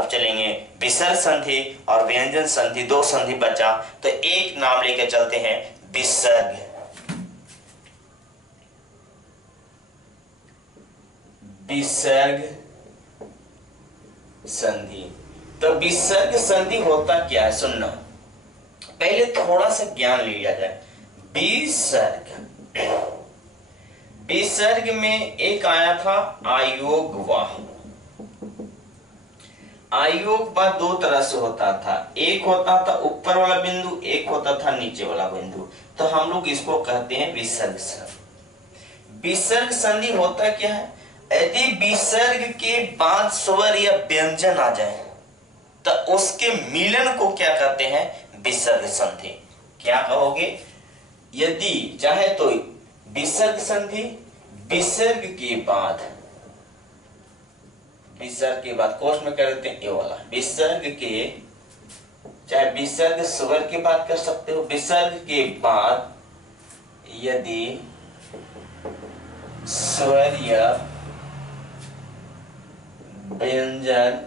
अब चलेंगे विसर्ग संधि और व्यंजन संधि, दो संधि बचा, तो एक नाम लेकर चलते हैं विसर्ग। विसर्ग संधि। तो विसर्ग संधि होता क्या है, सुनना, पहले थोड़ा सा ज्ञान लिया जाए। विसर्ग, विसर्ग में एक आया था आयोगवाह। आयोगवाह दो तरह से होता था, एक होता था ऊपर वाला बिंदु, एक होता था नीचे वाला बिंदु, तो हम लोग इसको कहते हैं विसर्ग संधि। विसर्ग संधि होता क्या है, यदि विसर्ग के बाद स्वर या व्यंजन आ जाए तो उसके मिलन को क्या कहते हैं, विसर्ग संधि। क्या कहोगे, यदि चाहे तो विसर्ग संधि, विसर्ग के बाद, विसर्ग के बाद कोष्ठ में कर देते हैं ये वाला, विसर्ग के, चाहे विसर्ग स्वर के बाद कर सकते हो, विसर्ग के बाद यदि स्वर या व्यंजन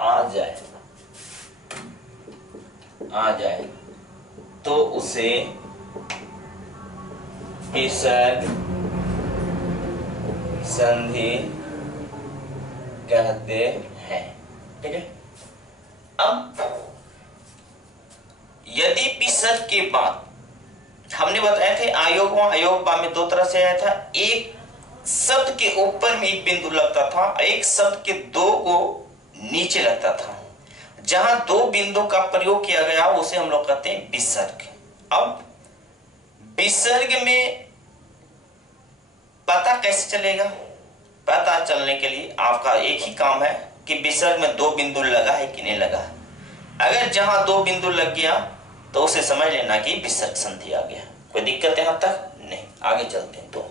आ जाए तो उसे विसर्ग संधि कहते हैं। ठीक है। अब यदि विसर्ग के बाद, हमने बताए थे आयोगवा में दो तरह से आया था, एक शब्द के ऊपर में एक बिंदु लगता था, एक शब्द के दो को नीचे लगता था। जहां दो बिंदु का प्रयोग किया गया उसे हम लोग कहते हैं विसर्ग। अब विसर्ग में पता कैसे चलेगा, पता चलने के लिए आपका एक ही काम है कि विसर्ग में दो बिंदु लगा है कि नहीं लगा। अगर जहां दो बिंदु लग गया तो उसे समझ लेना कि विसर्ग संधि आ गया। कोई दिक्कत है यहां तक? नहीं, आगे चलते हैं। तो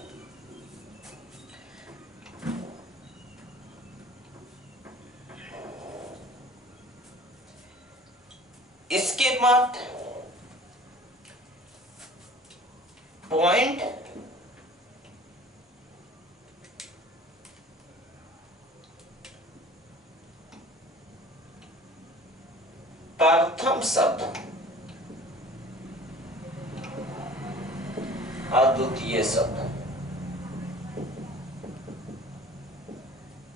इसके बाद पॉइंट प्रथम शब्द और द्वितीय शब्द।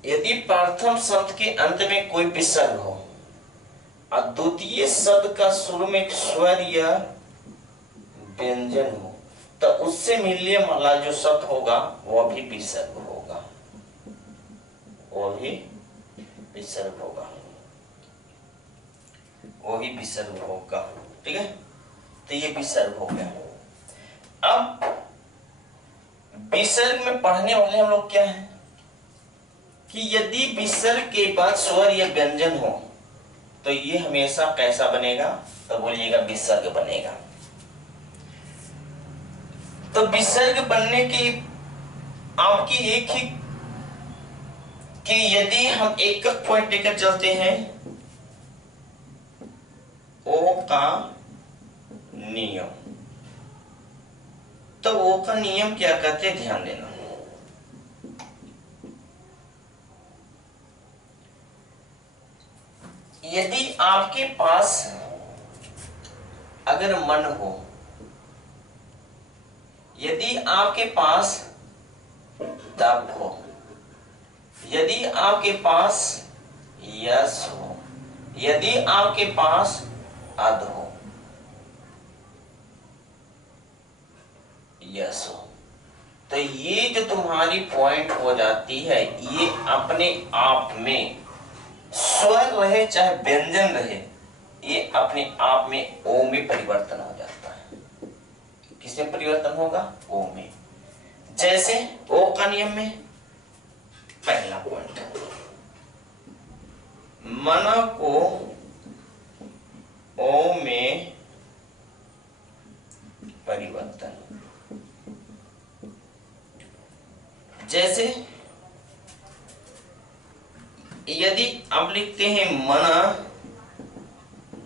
यदि प्रथम शब्द के अंत में कोई विसर्ग हो और द्वितीय शब्द का शुरू में एक स्वर या व्यंजन हो तो उससे मिलने वाला जो शब्द होगा वह भी विसर्ग होगा, वो भी विसर्ग होगा, वो भी विसर्ग होगा। ठीक है, तो ये विसर्ग हो गया। अब विसर्ग में पढ़ने वाले हम लोग क्या है कि यदि विसर्ग के बाद स्वर या व्यंजन हो तो ये हमेशा कैसा बनेगा, तो बोलिएगा विसर्ग बनेगा। तो विसर्ग बनने की आपकी एक ही कि यदि हम एक पॉइंट लेकर चलते हैं, ओ का नियम, तो ओ का नियम क्या कहते हैं, ध्यान देना। यदि आपके पास अगर मन हो, यदि आपके पास तप हो, यदि आपके पास यश हो, यदि आपके पास अध हो, यश हो, तो ये जो तुम्हारी पॉइंट हो जाती है, ये अपने आप में स्वर रहे चाहे व्यंजन रहे, ये अपने आप में ओ में परिवर्तन हो जाता है। किसमें परिवर्तन होगा, ओ में। जैसे ओ का नियम में पहला पॉइंट, मन को ओ में परिवर्तन। जैसे यदि आप लिखते हैं मन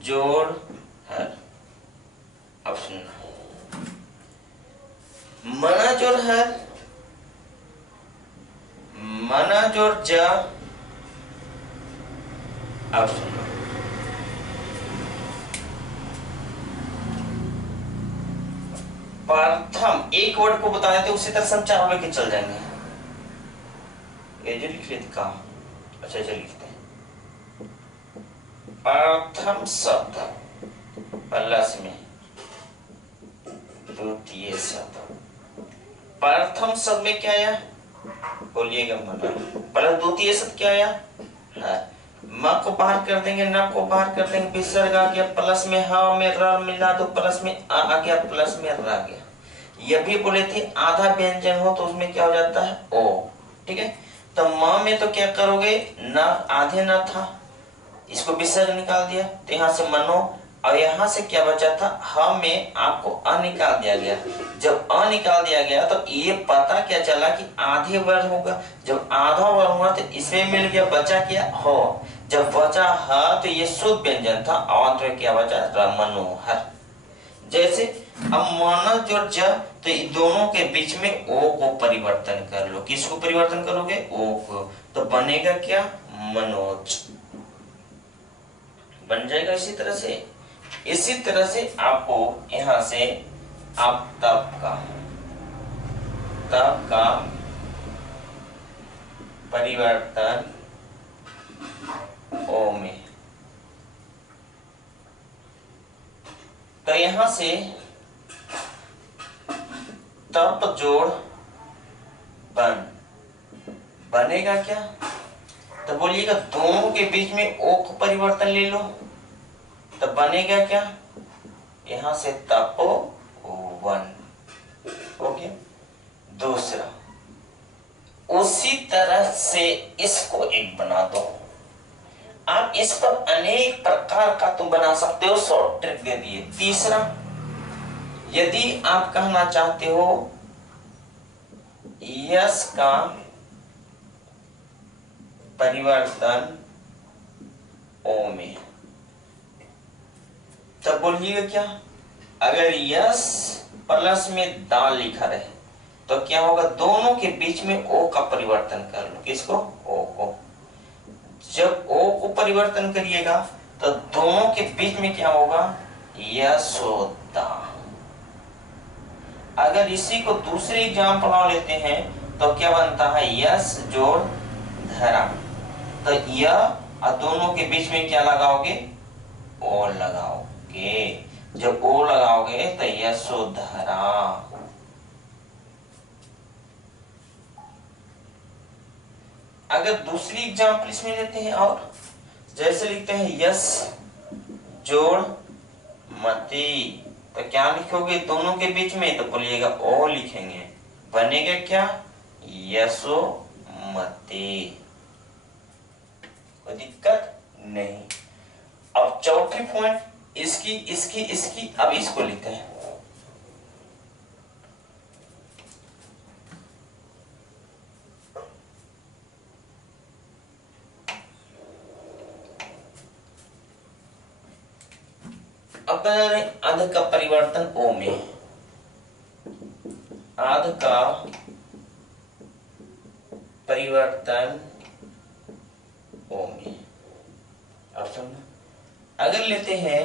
जोड़ हर, अब सुनना, मना जोड़ हर, मना जोड़ जा, अब सुनो, प्रथम एक वर्ड को बता देते उसी तरह से हम चार लेके चल जाएंगे। ये जो लिख लेते कहा, अच्छा चलिए लिखते हैं। प्रथम शब्द प्लस में द्वितीय शब्द। प्रथम शब्द में क्या आया, बोलिएगा मना। प्लस द्वितीय शब्द क्या आया, है। म को बाहर कर देंगे, न को बाहर कर देंगे, विसर्ग आ गया, प्लस में ह में र मिला दो, प्लस में आ गया, प्लस में र आ गया। ये भी बोले थे आधा व्यंजन हो तो उसमें क्या हो जाता है, ओ। ठीक है, तो म में तो क्या करोगे, न आधे न था, इसको विसर्ग निकाल दिया, तो यहाँ से मनो। और यहाँ से क्या बचा था, ह में आपको अ निकाल दिया गया। जब अ निकाल दिया गया तो ये पता क्या चला कि आधे वर्ण होगा। जब आधा वर्ण हुआ तो इसमें मिल गया, बचा क्या, हो। जब बचा ह तो ये शुद्ध व्यंजन था, और तो क्या बचा, मनोहर। जैसे अब मन और ज, तो इन दोनों के बीच में ओ को परिवर्तन कर लो। किसको परिवर्तन करोगे, ओ को, तो बनेगा क्या, मनोज बन जाएगा। इसी तरह से आपको यहां से आप तब का परिवर्तन ओ में, तो यहां से तप जोड़ बनेगा क्या, तो बोलिएगा दोनों के बीच में ओ को परिवर्तन ले लो, तो बनेगा क्या, यहां से तपो वन हो गया। दूसरा, उसी तरह से इसको एक बना दो। आप इस पर अनेक प्रकार का तुम बना सकते हो, शॉर्ट ट्रिक दे दिए। तीसरा, यदि आप कहना चाहते हो यश का परिवर्तन ओ में, तब बोलिएगा क्या, अगर यश प्लस में दाल लिखा रहे तो क्या होगा, दोनों के बीच में ओ का परिवर्तन कर लो। किसको, ओ को। जब ओ को परिवर्तन करिएगा तो दोनों के बीच में क्या होगा, यशोदा। अगर इसी को दूसरे एग्जाम्पल लेते हैं तो क्या बनता है, यश जोड़ धरा, तो यह और दोनों के बीच में क्या लगाओगे, ओ लगाओगे। जब ओ लगाओगे तो यशोधरा। अगर दूसरी एग्जाम्पल इसमें लेते हैं, और जैसे लिखते हैं यश जोड़ मती, तो क्या लिखोगे दोनों के बीच में, तो बोलिएगा ओ लिखेंगे, बनेगा क्या, यशोमती। कोई दिक्कत नहीं। अब चौथी पॉइंट, इसकी अब इसको लिखते हैं। अब आध का परिवर्तन ओ में, आध का परिवर्तन ओ में। अब समझो, अगर लेते हैं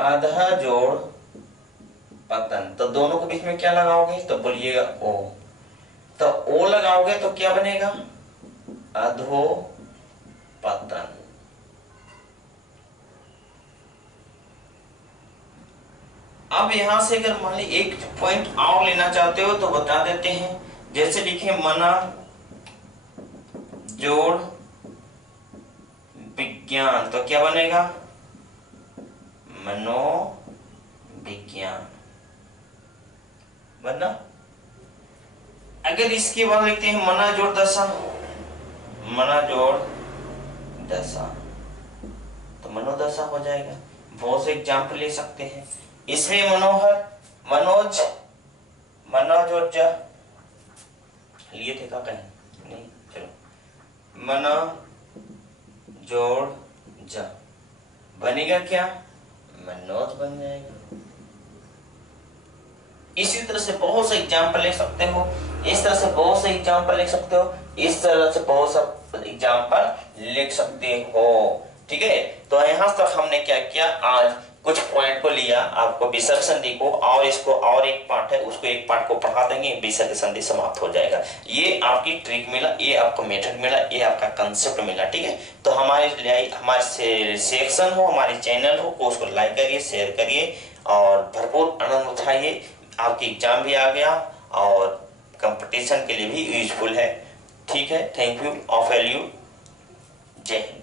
आधा जोड़ पतन, तो दोनों के बीच में क्या लगाओगे, तो बोलिएगा ओ। तो ओ लगाओगे तो क्या बनेगा, अधो पतन। अब यहां से अगर मान ली एक पॉइंट और लेना चाहते हो तो बता देते हैं। जैसे लिखे मना जोड़ विज्ञान, तो क्या बनेगा, मनोविज्ञान बना। अगर इसके बाद लिखते हैं मना जोड़ दशा, मना जोड़ दशा, तो मनोदशा हो जाएगा। बहुत से एग्जाम्पल ले सकते हैं। इसमें मनोहर, मनोज, मनोज और ज लिए थे क्या, कहीं नहीं, चलो मना जोड़ ज बनेगा क्या, मनोज बन जाएगा। इसी तरह से बहुत से एग्जाम्पल ले सकते हो। इस तरह से बहुत से एग्जाम्पल लिख सकते हो, इस तरह से बहुत सा एग्जाम्पल लिख सकते हो। ठीक है, तो यहां तक हमने क्या किया, आज कुछ पॉइंट को लिया, आपको विसर्ग संधि को, और इसको और एक पार्ट है उसको एक पार्ट को पढ़ा देंगे, विसर्ग संधि समाप्त हो जाएगा। ये आपकी ट्रिक मिला, ये आपको मेथड मिला, ये आपका कंसेप्ट मिला। ठीक है, तो हमारे सेक्शन हो, हमारे चैनल हो, उसको लाइक करिए, शेयर करिए और भरपूर आनंद उठाइए। आपकी एग्जाम भी आ गया और कंपटीशन के लिए भी यूजफुल है। ठीक है, thank you of L U, जय हिंद।